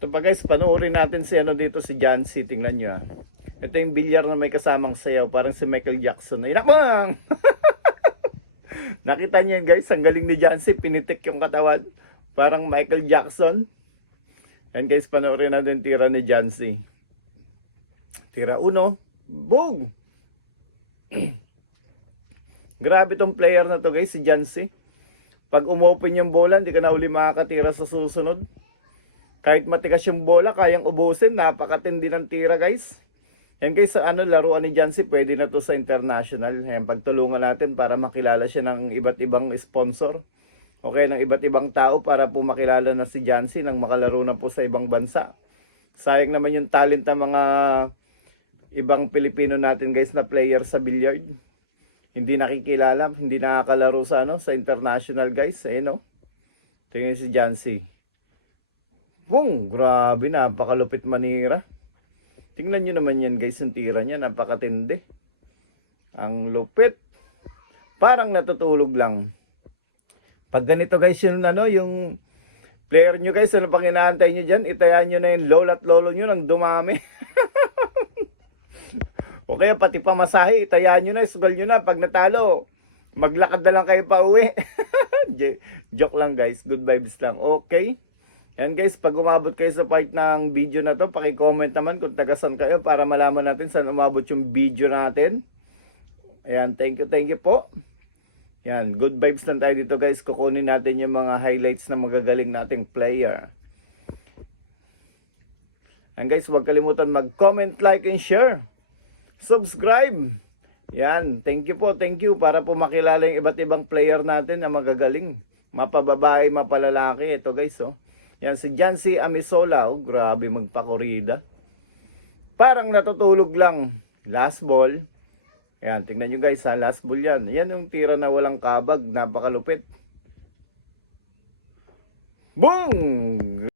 Ito pa guys, panoorin natin si ano dito, si Jancy. Tingnan nyo ah. Ito yung bilyar na may kasamang sayaw. Parang si Michael Jackson. Ay nakbang! Nakita niyo yun guys, ang galing ni Jancy. Pinitik yung katawan. Parang Michael Jackson. Yan guys, panoorin natin tira ni Jancy. Tira 1. Boom! Grabe tong player na to guys, si Jancy. Pag umopen yung bola, hindi ka na uli makakatira sa susunod. Kahit matigas yung bola, kayang ubusin. Napakatindi ng tira guys. Yan guys, sa ano, laruan ni Jancy, pwede na to sa international. Yan, pagtulungan natin para makilala siya ng iba't ibang sponsor. Okay, ng iba't ibang tao para po makilala na si Jancy nang makalaro na po sa ibang bansa. Sayang naman yung talent ng mga ibang Pilipino natin guys na player sa billiard. Hindi nakikilala, hindi nakakalaro sa ano, sa international guys. Ayun oh. Tingnan si Jancy. Boom! Grabe, napakalupit manira. Tingnan nyo naman yan guys, yung tira niya, napakatindi. Ang lupit. Parang natutulog lang. Pag ganito guys, yung ano, yung player nyo guys, ano pang inaantay nyo dyan? Itayan nyo na yung lola at lolo nyo ng dumami. O kaya pati pamasahe, itayan nyo na, isugal nyo na. Pag natalo, maglakad na lang kayo pa uwi. Joke lang guys, good vibes lang. Okay? Yan guys, pag umabot kayo sa part ng video na to, paki-comment naman kung tagasan kayo para malaman natin saan umabot yung video natin. Ayan, thank you po. Yan, good vibes lang tayo dito guys. Kukunin natin yung mga highlights na magagaling nating player. And guys, huwag kalimutan mag-comment, like, and share. Subscribe. Yan, thank you po, thank you. Para po makilala yung iba't ibang player natin na magagaling. Mapababae, mapalalaki. Ito guys, oh. Yan, si Jancy Amisola. Oh, grabe magpakorida. Parang natutulog lang. Last ball. Yan, tingnan nyo guys ha, last ball yan. Yan yung tira na walang kabag, napakalupit. Boom!